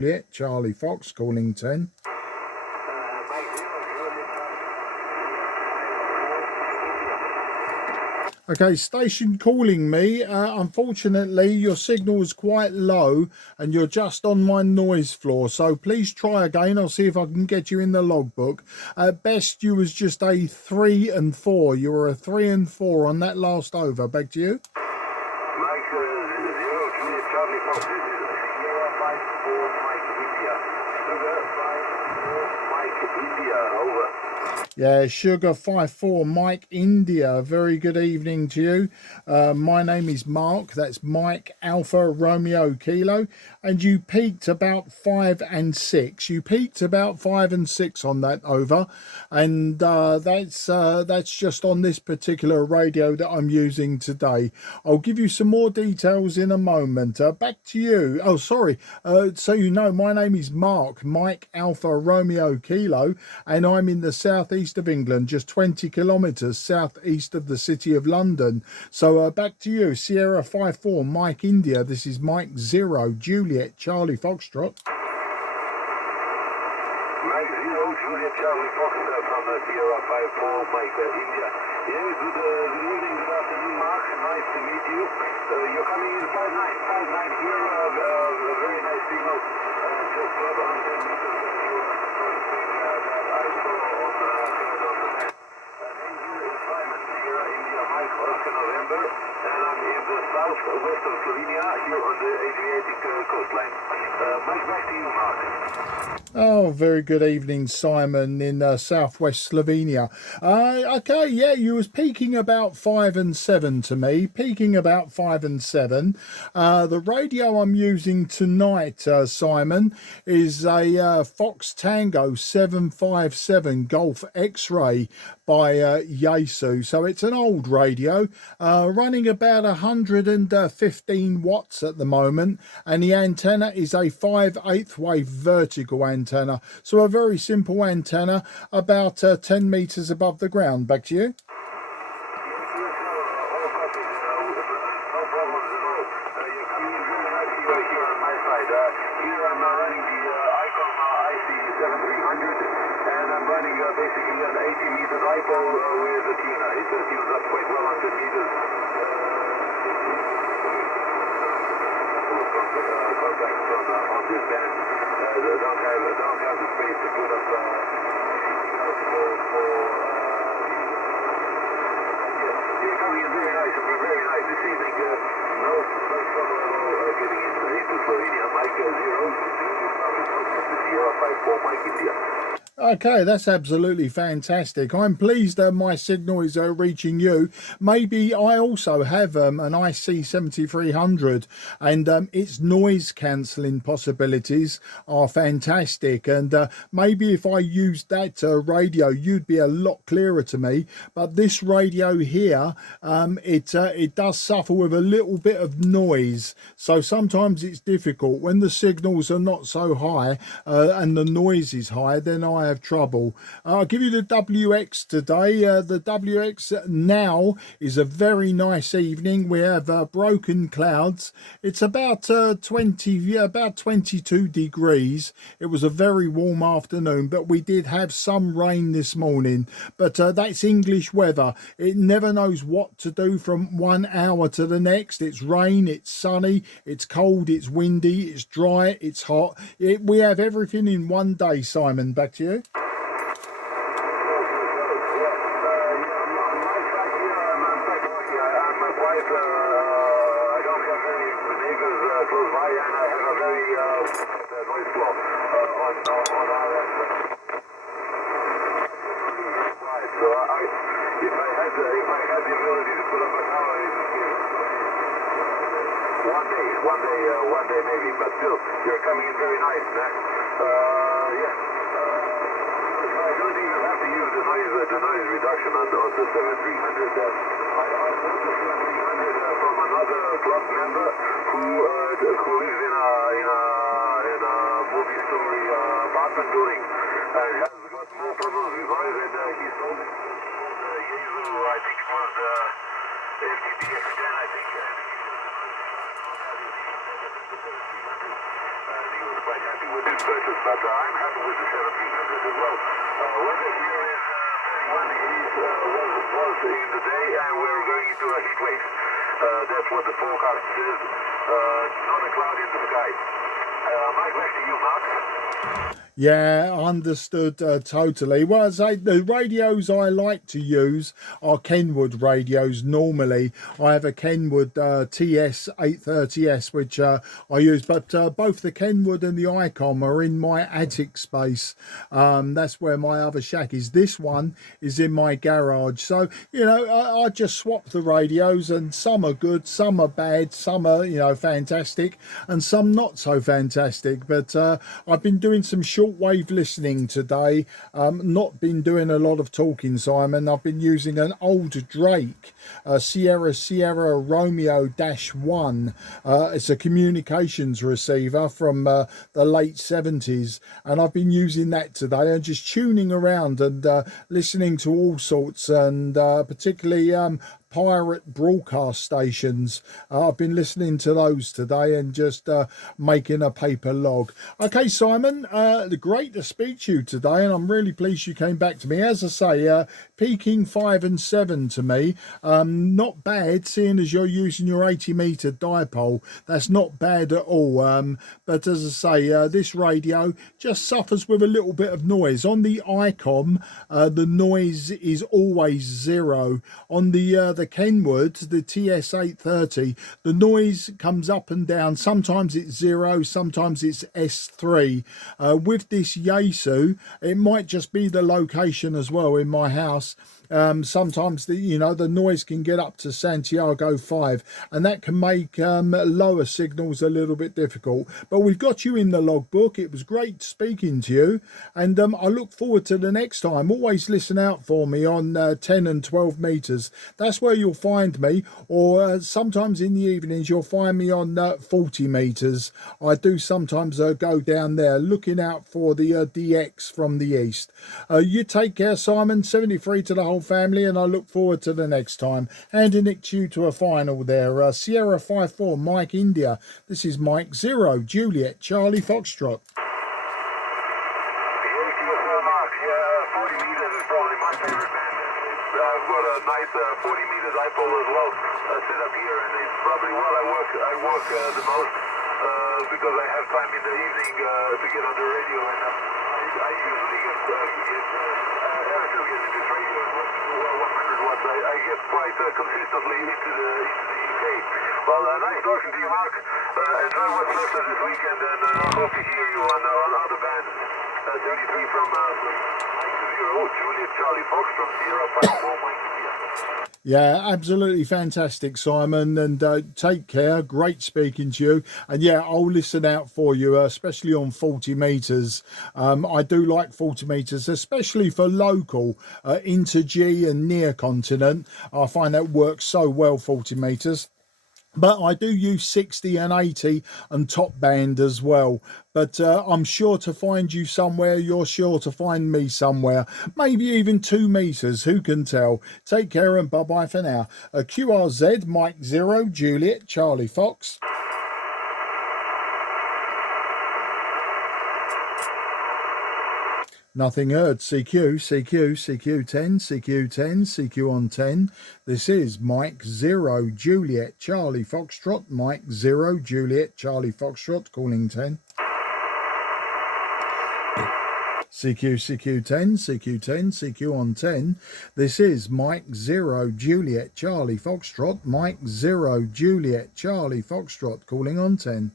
Juliet, Charlie Fox, calling 10. Okay, station calling me. Unfortunately, your signal is quite low and you're just on my noise floor. So please try again. I'll see if I can get you in the logbook. At best, you was just a 3 and 4. You were a 3 and 4 on that last over. Back to you. Mike, 0, Juliet, Charlie Fox. This is Sierra 54 Mike India. Sugar 54 Mike India. Over. Yeah, Sugar 54 Mike India. Very good evening to you. My name is Mark. That's Mike Alpha Romeo Kilo. And you peaked about 5 and 6. You peaked about 5 and 6 on that over. And that's just on this particular radio that I'm using today. I'll give you some more details in a moment. Back to you. Oh, sorry. So you know, my name is Mark, Mike Alpha Romeo Kilo, and I'm in the southeast of England, just 20 kilometres southeast of the city of London. So back to you, Sierra 54 Mike India. This is Mike 0 Juliet Charlie Foxtrot. Mike 0 Juliet Charlie Fox from Sierra 54 Mike India. Yes, good evening, good afternoon, Mark. Nice to meet you. You're coming in 59 here. Very nice signal. Just about 10 meters. November, and I'm in the southwest of Slovenia, here on the Adriatic coastline. Much back to you, Mark. Oh, very good evening, Simon, in southwest Slovenia. Okay, yeah, you was peaking about 5 and 7 to me, peaking about 5 and 7. The radio I'm using tonight, Simon, is a Fox Tango 757 Golf X-Ray by Yaesu. So it's an old radio, running about 115 watts at the moment, and the antenna is a 5/8 wave vertical antenna. So a very simple antenna, about 10 meters above the ground. Back to you. Basically an 80 meter dipole with the Tina. It tunes up quite well on 10 meters. Contacts on this band. Don't have the space to put up for you're coming in very nice this evening. No trouble at all getting into Slovenia. Mike 0 Sierra 54 Mike India. Okay, that's absolutely fantastic. I'm pleased that my signal is reaching you. Maybe I also have an IC7300, and its noise cancelling possibilities are fantastic. And maybe if I used that radio, you'd be a lot clearer to me. But this radio here, it does suffer with a little bit of noise. So sometimes it's difficult when the signals are not so high and the noise is high. Then I have trouble. I'll give you the WX today. The WX now is a very nice evening. We have broken clouds. It's about 22 degrees. It was a very warm afternoon, but we did have some rain this morning. But that's English weather. It never knows what to do from 1 hour to the next. It's rain, it's sunny, it's cold, it's windy, it's dry, it's hot. We have everything in one day, Simon. Back to you. One day maybe, but still, you're coming in very nice, man. Yeah. I don't even have to use the noise reduction on the 7300. I heard the 7300 from another club member who lives in a multi-story apartment building and has got more problems with noise, and he told me Yaesu, I think it was FT-757GX, I think. He was quite happy with this purchase, but I'm happy with the 7300 as well. Weather here is very windy, was in the day, and we're going into a heat wave. That's what the forecast says. Not a cloud in the sky. My question to you, Mark. Yeah, understood totally. Well, I say the radios I like to use are Kenwood radios. Normally, I have a Kenwood TS830S, which I use, but both the Kenwood and the ICOM are in my attic space. That's where my other shack is. This one is in my garage. So, you know, I just swap the radios, and some are good, some are bad, some are, you know, fantastic, and some not so fantastic. But I've been doing some shortwave listening today. Not been doing a lot of talking, Simon. I've been using an old Drake, Sierra Romeo-1. It's a communications receiver from the late 70s, and I've been using that today and just tuning around and listening to all sorts, and particularly pirate broadcast stations. I've been listening to those today and just making a paper log. Okay, Simon, great to speak to you today, and I'm really pleased you came back to me. As I say, peaking 5 and 7 to me, not bad, seeing as you're using your 80-meter dipole. That's not bad at all. But as I say, this radio just suffers with a little bit of noise. On the ICOM, the noise is always 0. On the Kenwood, the TS830, the noise comes up and down. Sometimes it's 0, sometimes it's S3. With this Yaesu, it might just be the location as well in my house. Sometimes the noise can get up to Santiago 5, and that can make lower signals a little bit difficult. But we've got you in the logbook. It was great speaking to you, and I look forward to the next time. Always listen out for me on 10 and 12 meters. That's where you'll find me, or sometimes in the evenings you'll find me on 40 meters. I do sometimes go down there, looking out for the DX from the east. You take care, Simon. 73 to the whole family, and I look forward to the next time. Handing it to you to a final there. Sierra 54 Mike India. This is Mike 0 Juliet Charlie Foxtrot. Mark. Yeah, 40 meters is probably my favorite band. I've got a nice 40 meter dipole as well set up here, and it's probably what I work the most because I have time in the evening to get on the radio, and I usually get this radio is 100 watts. I get quite consistently into the UK. Well, nice talking to you, Mark. Enjoy what's left of this weekend, and hope to hear you on other bands. 33 from Juliet Charlie Foxtrot 054 Mike India. Yeah, absolutely fantastic, Simon, and take care. Great speaking to you. And yeah, I'll listen out for you, especially on 40 meters. I do like 40 meters, especially for local, inter-G and near continent. I find that works so well, 40 meters. But I do use 60 and 80 and top band as well. But I'm sure to find you somewhere. You're sure to find me somewhere. Maybe even 2 meters. Who can tell? Take care and bye-bye for now. QRZ, Mike 0, Juliet, Charlie Fox. Nothing heard. CQ, CQ, CQ10, CQ10, CQ on 10. This is Mike 0, Juliet, Charlie Foxtrot, Mike 0, Juliet, Charlie Foxtrot, calling 10. CQ, CQ10, CQ10, CQ on 10. This is Mike 0, Juliet, Charlie Foxtrot, Mike 0, Juliet, Charlie Foxtrot, calling on 10.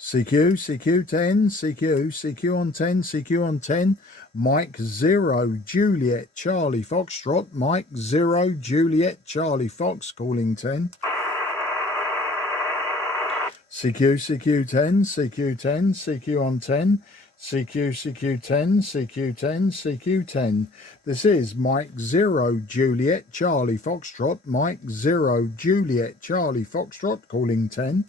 CQ, CQ10, CQ, CQ on 10, CQ on 10, Mike 0, Juliet, Charlie Foxtrot, Mike 0, Juliet, Charlie Fox, calling 10. CQ, CQ10, CQ10, CQ on 10, CQ, CQ10, CQ10, CQ10. This is Mike 0, Juliet, Charlie Foxtrot, Mike 0, Juliet, Charlie Foxtrot, calling 10.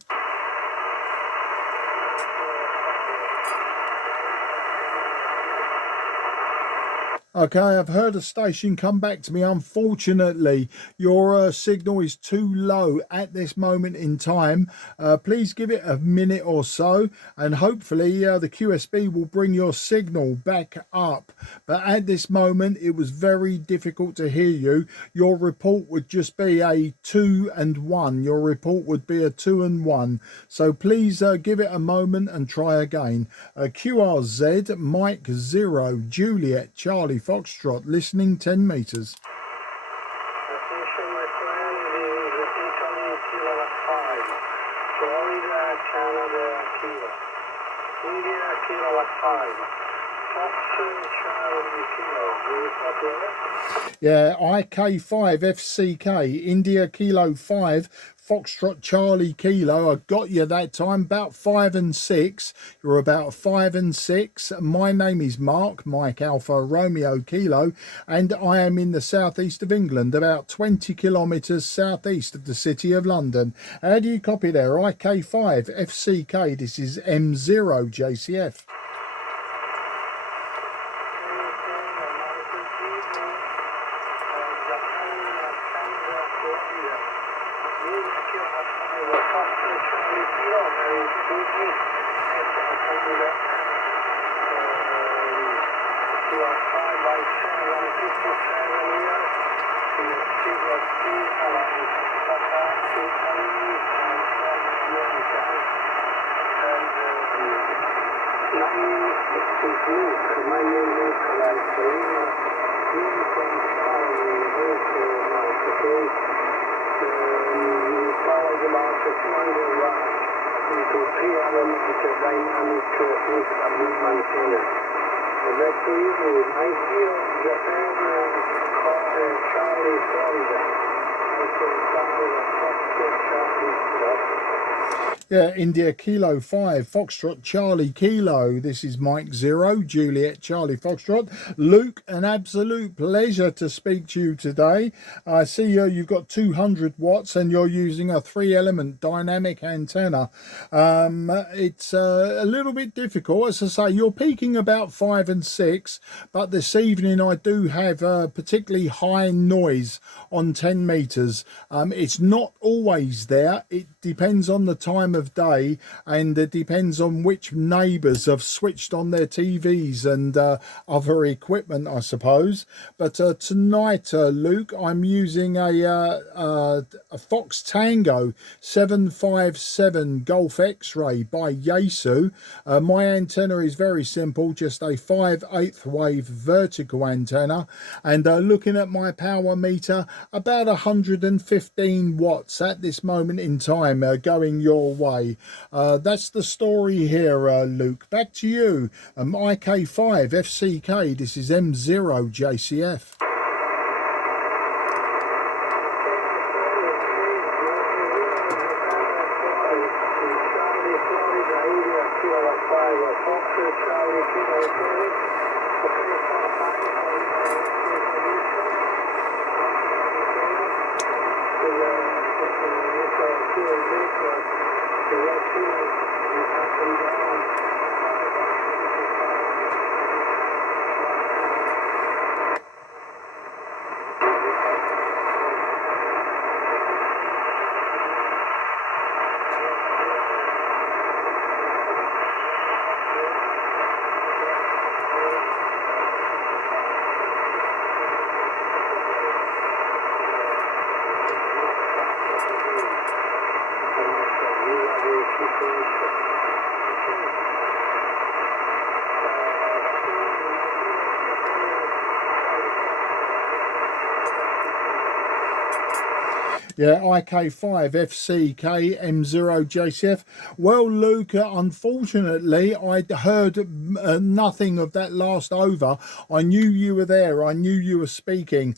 Okay, I've heard a station come back to me. Unfortunately, your signal is too low at this moment in time. Please give it a minute or so, and hopefully the QSB will bring your signal back up. But at this moment, it was very difficult to hear you. Your report would just be a 2 and 1. Your report would be a 2 and 1. So please give it a moment and try again. QRZ, Mike 0, Juliet, Charlie, Foxtrot, listening 10 meters. Attention, my friend, it is Italy Kilo 5, Florida, Canada, Kilo, India, Kilo 5, Fox, Charlie, Kilo, will you copy that? Yeah, IK5 FCK, India Kilo 5, Foxtrot Charlie Kilo. I got you that time, about 5 and 6. You're about 5 and 6. My name is Mark, Mike Alpha Romeo Kilo, and I am in the southeast of England, about 20 kilometres southeast of the city of London. How do you copy there? IK5 FCK, this is M0 JCF. Yeah, India Kilo 5, Foxtrot Charlie Kilo. This is Mike 0, Juliet Charlie Foxtrot. Luke, an absolute pleasure to speak to you today. I see you've got 200 watts and you're using a 3-element dynamic antenna. It's a little bit difficult. As I say, you're peaking about 5 and 6, but this evening I do have particularly high noise on 10 meters. It's not always there. It depends on the time of day, and it depends on which neighbours have switched on their TVs and other equipment, I suppose. But tonight, Luke, I'm using a Fox Tango 757 Golf X-Ray by Yaesu. My antenna is very simple, just a 5/8 wave vertical antenna, and looking at my power meter, about 115 watts at this moment in time, going your way. That's the story here, Luke. Back to you. IK5 FCK, this is M0 JCF. Yeah, IK5 FCK M0 JCF. Well, Luke, unfortunately, I heard nothing of that last over. I knew you were there. I knew you were speaking.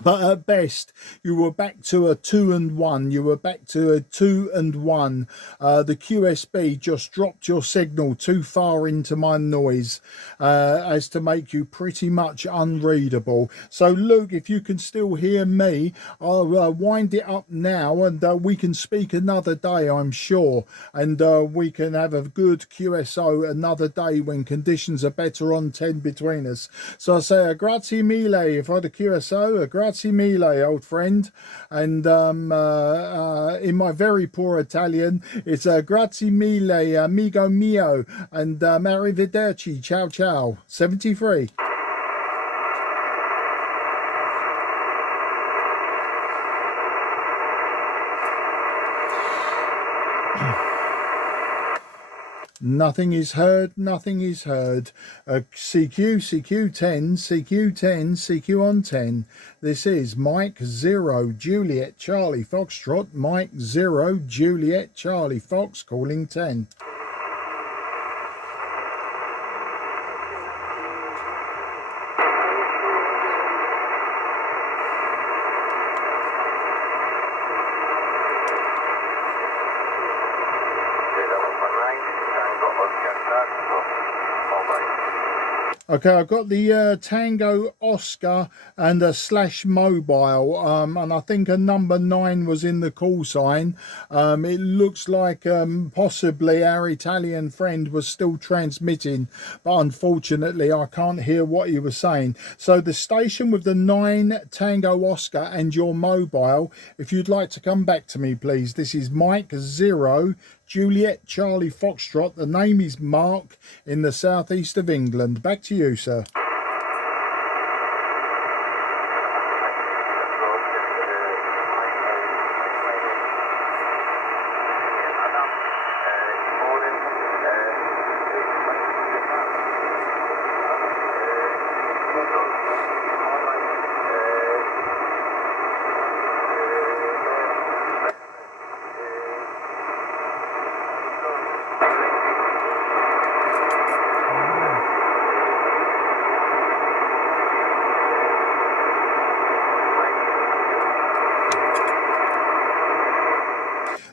But at best, you were back to a 2 and 1. You were back to a 2 and 1. The QSB just dropped your signal too far into my noise as to make you pretty much unreadable. So, Luke, if you can still hear me, I'll wind it up now, and we can speak another day, I'm sure. And we can have a good QSO another day when conditions are better on 10 between us. So I say a grazie mille for the QSO, a grazie mille, old friend. And in my very poor Italian, it's a grazie mille, amigo mio, and arrivederci, ciao ciao, 73. Nothing is heard, nothing is heard. CQ, CQ10, CQ10, CQ on 10. This is Mike 0, Juliet, Charlie, Foxtrot, Mike 0, Juliet, Charlie, Fox, calling 10. Okay, I've got the Tango Oscar and a slash mobile, and I think a number 9 was in the call sign. It looks like possibly our Italian friend was still transmitting, but unfortunately I can't hear what he was saying. So the station with the 9 Tango Oscar and your mobile, if you'd like to come back to me, please. This is Mike 0, Juliet, Charlie, Foxtrot. The name is Mark in the southeast of England. Back to you, sir.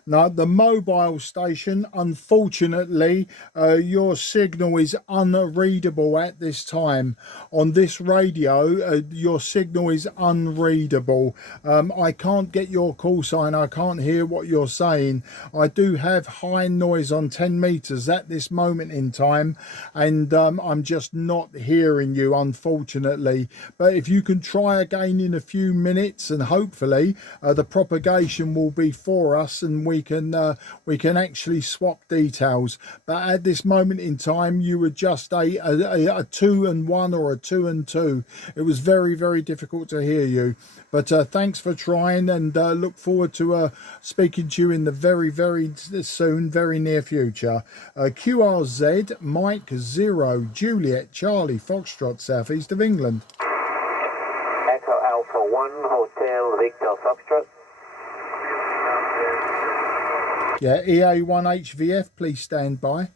Now, the mobile station, unfortunately, your signal is unreadable at this time. On this radio, your signal is unreadable. I can't get your call sign. I can't hear what you're saying. I do have high noise on 10 meters at this moment in time, and I'm just not hearing you, unfortunately. But if you can try again in a few minutes, and hopefully the propagation will be for us, and we can actually swap details. But at this moment in time, you were just a 2 and 1 or a 2 and 2. It was very, very difficult to hear you. But thanks for trying, and look forward to speaking to you in the very, very soon, very near future. QRZ, Mike 0, Juliet, Charlie, Foxtrot, southeast of England. Echo Alpha 1, Hotel Victor Foxtrot. Yeah, EA1HVF, please stand by.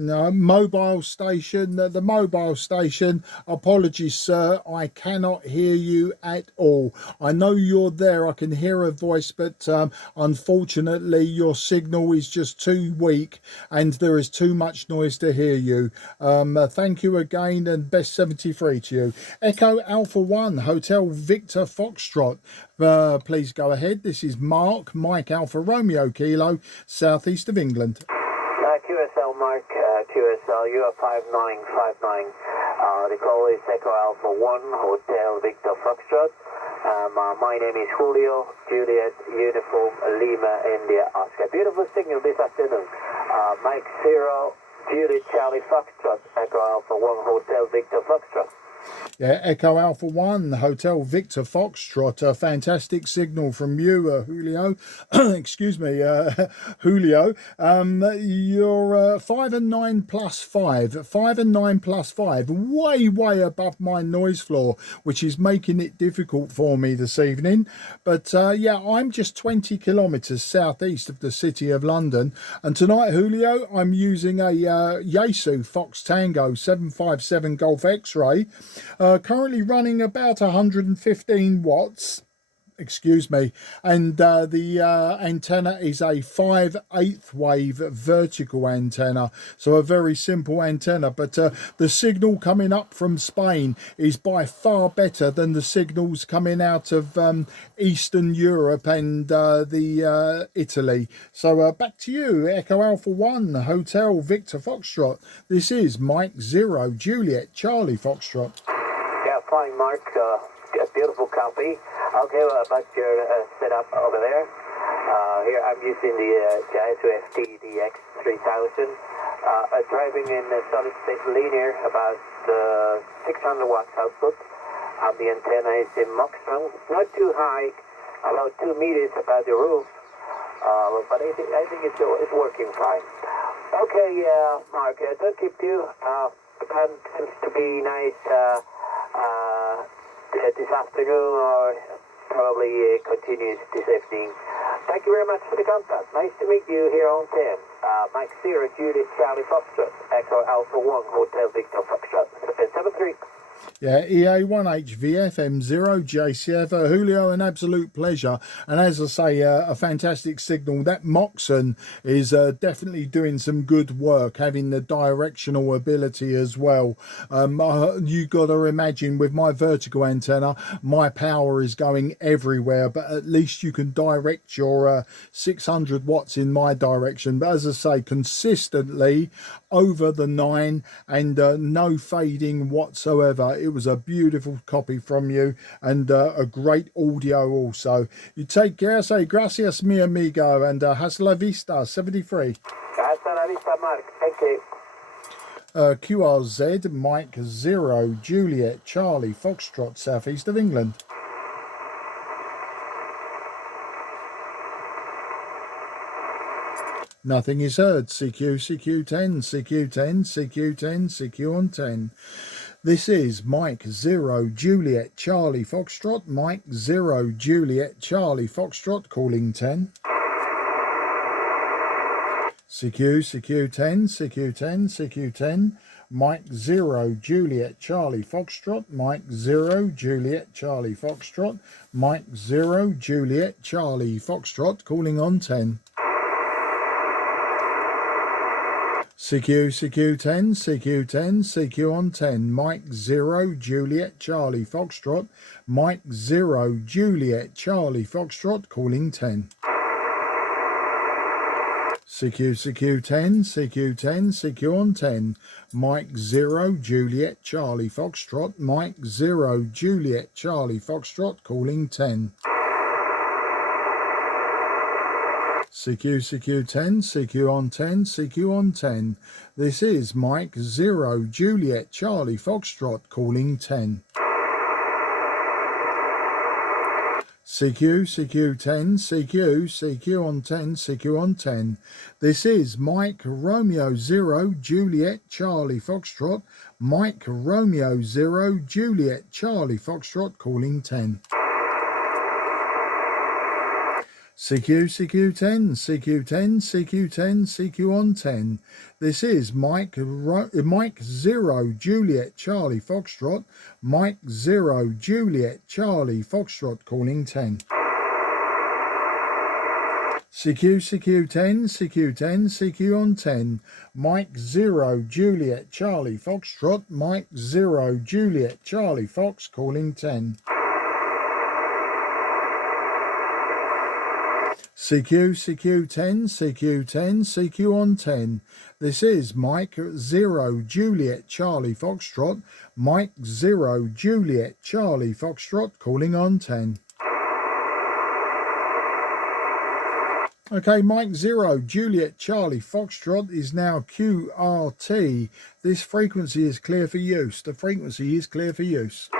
No, mobile station, the mobile station, apologies sir, I cannot hear you at all. I know you're there, I can hear a voice, but unfortunately your signal is just too weak and there is too much noise to hear you. Thank you again, and best 73 to you. Echo Alpha 1, Hotel Victor Foxtrot, please go ahead. This is Mark, Mike Alpha Romeo Kilo, southeast of England. QSL Mark, QSL, you are 5959. The call is Echo Alpha 1, Hotel Victor Foxtrot. My name is Julio, Juliet, Uniform, Lima, India, Oscar. Beautiful signal this afternoon. Mike 0, Juliet, Charlie, Foxtrot, Echo Alpha 1, Hotel Victor Foxtrot. Yeah, Echo Alpha 1, Hotel Victor Foxtrot, a fantastic signal from you, Julio. Excuse me, Julio. You're 5 and 9 plus 5. 5 and 9 plus 5, way above my noise floor, which is making it difficult for me this evening. But yeah, I'm just 20 kilometres southeast of the city of London. And tonight, Julio, I'm using a Yaesu Fox Tango 757 Golf X-Ray. Currently running about 115 watts, excuse me, and the antenna is a 5/8 wave vertical antenna, so a very simple antenna, but the signal coming up from Spain is by far better than the signals coming out of Eastern Europe and the Italy. So back to you, Echo Alpha 1, Hotel Victor Foxtrot. This is Mike 0 Juliet Charlie Foxtrot. Yeah, fine, Mark. A beautiful copy. Okay, well, about your setup over there. Here I'm using the Yaesu FT-DX 3000. Driving in solid state linear, about 600 watts output. The antenna is in Mach strong, not too high, about 2 meters above the roof. But I think it's working fine. Okay, Mark, don't keep you. The plan tends to be nice this afternoon, or probably continues this evening. Thank you very much for the contact. Nice to meet you here on 10. Mike 0 Juliet Charlie Foxtrot, Echo Alpha 1 Hotel Victor Foxtrot, 773. Yeah, EA1HVFM0 JCF, Julio, an absolute pleasure. And as I say, a fantastic signal. That Moxon is definitely doing some good work, having the directional ability as well. You got to imagine with my vertical antenna, my power is going everywhere, but at least you can direct your 600 watts in my direction. But as I say, consistently over the 9 and no fading whatsoever. It was a beautiful copy from you, and a great audio also. You take care. Say gracias, mi amigo, and hasta la vista, 73. Hasta la vista, Mark. Thank you. QRZ Mike 0 Juliet Charlie Foxtrot, southeast of England. Nothing is heard. CQ, CQ10, CQ10, CQ10, CQ on 10. This is Mike 0 Juliet Charlie Foxtrot, Mike 0 Juliet Charlie Foxtrot, calling 10. CQ, CQ10, CQ10, CQ10, Mike 0 Juliet Charlie Foxtrot, Mike 0 Juliet Charlie Foxtrot, Mike 0 Juliet Charlie Foxtrot, calling on 10. CQ, CQ10, CQ10, CQ on 10, Mike 0 Juliet Charlie Foxtrot, Mike 0 Juliet Charlie Foxtrot, calling 10. CQ, CQ10, CQ10, CQ on 10, Mike 0 Juliet Charlie Foxtrot, Mike 0 Juliet Charlie Foxtrot, calling 10. CQ, CQ10, CQ on 10, CQ on 10. This is Mike 0 Juliet Charlie Foxtrot, calling 10. CQ, CQ10, CQ, CQ on 10, CQ on 10. This is Mike Romeo 0 Juliet Charlie Foxtrot, Mike Romeo 0 Juliet Charlie Foxtrot, calling 10. CQ, CQ10, CQ10, CQ10, CQ on 10. This is Mike 0 Juliet Charlie Foxtrot, Mike 0 Juliet Charlie Foxtrot, calling 10. CQ, CQ10, CQ10, CQ on 10. Mike 0 Juliet Charlie Foxtrot, Mike 0 Juliet Charlie Fox, calling 10. CQ, CQ10, CQ10, CQ on 10. This is Mike 0 Juliet Charlie Foxtrot, Mike 0 Juliet Charlie Foxtrot, calling on 10. Okay, Mike 0, Juliet Charlie Foxtrot is now QRT. This frequency is clear for use. The frequency is clear for use.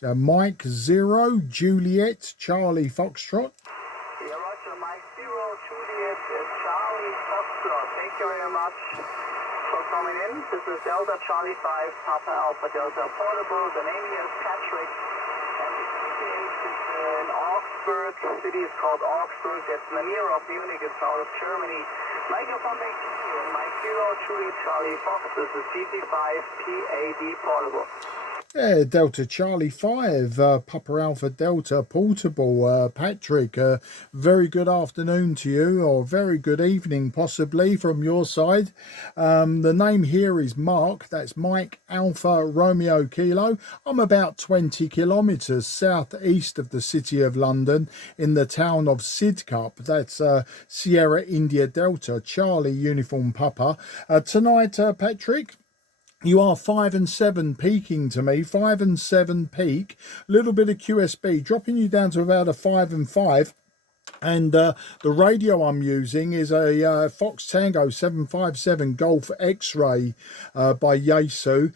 Mike 0, Juliet Charlie Foxtrot. Yeah, Roger, Mike 0, Juliet Charlie Foxtrot. Thank you very much for coming in. This is Delta Charlie 5, Papa Alpha Delta Portable. The name here is Patrick. And the CPH is in Augsburg. The city is called Augsburg. That's in the near of Munich. It's out of Germany. Microphone back to you. Mike 0, Juliet Charlie Fox. This is GT5 PAD Portable. Yeah, Delta Charlie 5, Papa Alpha Delta Portable. Patrick, very good afternoon to you, or very good evening possibly from your side. The name here is Mark, that's Mike Alpha Romeo Kilo. I'm about 20 kilometres southeast of the city of London in the town of Sidcup. That's Sierra India Delta Charlie Uniform Papa. Tonight, Patrick, you are 5 and 7 peaking to me, 5 and 7 peak, little bit of QSB, dropping you down to about a 5 and 5. And the radio I'm using is a Fox Tango 757 Golf X-Ray by Yaesu.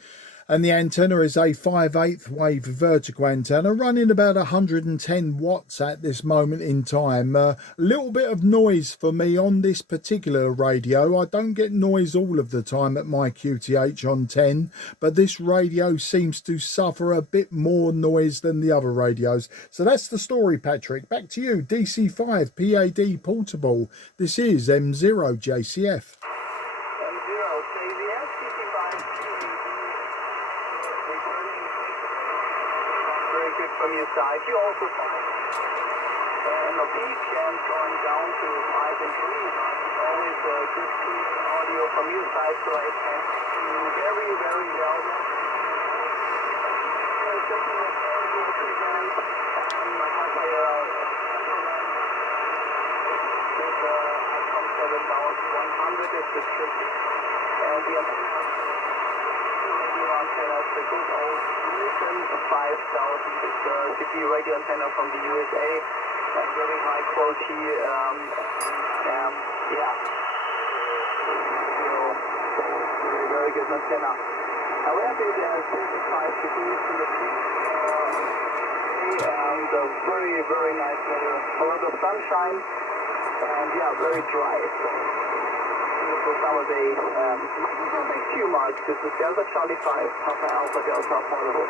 And the antenna is a 5/8 wave vertical antenna running about 110 watts at this moment in time. A little bit of noise for me on this particular radio. I don't get noise all of the time at my QTH on 10, but this radio seems to suffer a bit more noise than the other radios. So that's the story, Patrick. Back to you, DC5 PAD Portable. This is M0 JCF. From your side, you also find no peak and going down to 5 and 3. It's always a good clear audio from your side, so I can hear you very, very well. Checking the audio present, I have a with ICOM 7100 is the trick, and the antenna, radio antenna, the good old Newton 5000 is the CP radio antenna from the USA, and very high quality, yeah, so very good antenna. However, it has 35 degrees in the peak, and very, very nice weather, a lot of sunshine, and yeah, very dry. So, beautiful summer day. Thank you, Mark. This is Delta Charlie 5, Papa Alpha Delta Portable.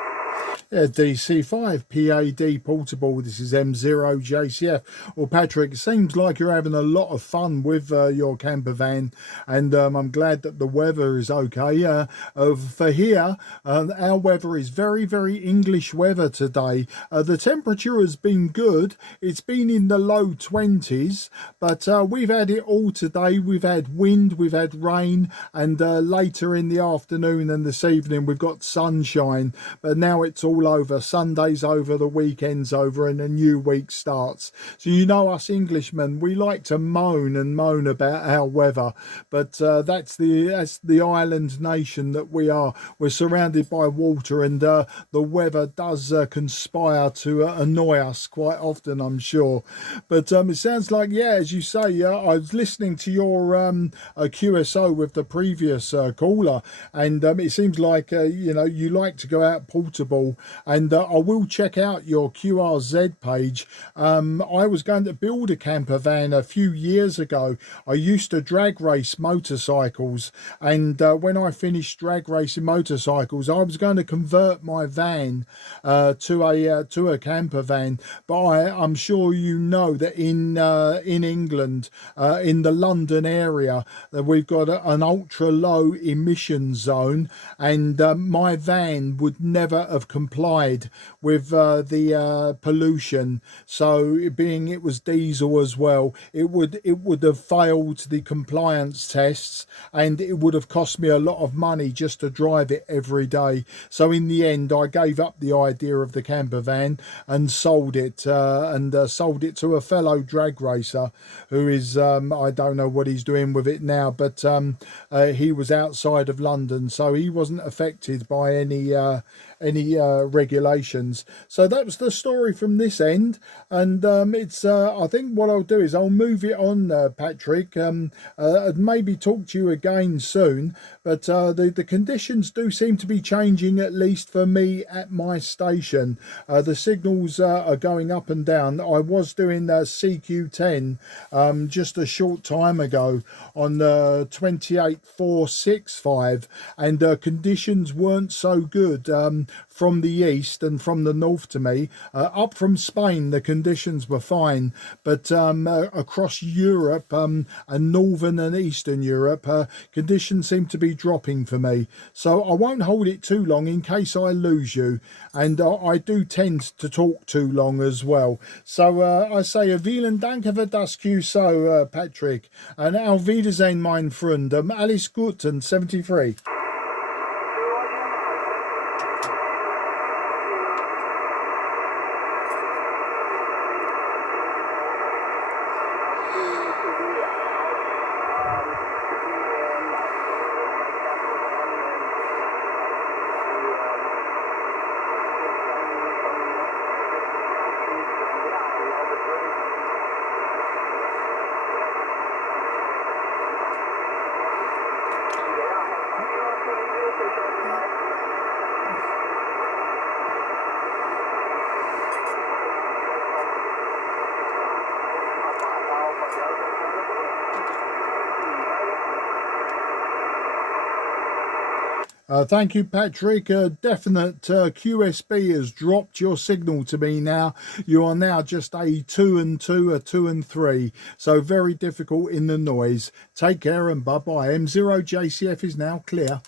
Yeah, DC5 PAD Portable. This is M0 JCF. Well, Patrick, it seems like you're having a lot of fun with your camper van, and I'm glad that the weather is okay. For here, our weather is very, very English weather today. The temperature has been good. It's been in the low 20s, but we've had it all today. We've had wind, we've had rain, and later in the afternoon and this evening we've got sunshine. But now it's all over. Sunday's over, the weekend's over, and a new week starts. So you know us Englishmen, we like to moan about our weather, but that's the island nation that we are. We're surrounded by water, and the weather does conspire to annoy us quite often, I'm sure. But it sounds like, yeah, as you say, I was listening to your QSO with the previous caller, and it seems like you know, you like to go out portable, and I will check out your QRZ page. I was going to build a camper van a few years ago. I used to drag race motorcycles, and when I finished drag racing motorcycles, I was going to convert my van to a camper van. But I'm sure you know that in England, in the London area, that we've got an ultra low emission zone, and my van would never have complied with the pollution. So being it was diesel as well, it would have failed the compliance tests, and it would have cost me a lot of money just to drive it every day. So in the end, I gave up the idea of the camper van and sold it, sold it to a fellow drag racer who is I don't know what he's doing with it now, but he was outside of London, so he wasn't affected by any regulations. So that was the story from this end, and it's I think what I'll do is I'll move it on, Patrick, maybe talk to you again soon, but the conditions do seem to be changing, at least for me at my station. The signals are going up and down. I was doing CQ10 just a short time ago on 28465, and conditions weren't so good from the east and from the north to me. Up from Spain the conditions were fine, but across Europe and northern and eastern Europe, conditions seem to be dropping for me. So I won't hold it too long in case I lose you, and I do tend to talk too long as well. So I say vielen Dank für das QSO, Patrick, and auf Wiedersehen, mein Freund. Alles gut and 73. Thank you, Patrick. Definite QSB has dropped your signal to me now. You are now just a 2 and 2, a 2 and 3. So very difficult in the noise. Take care and bye-bye. M0 JCF is now clear.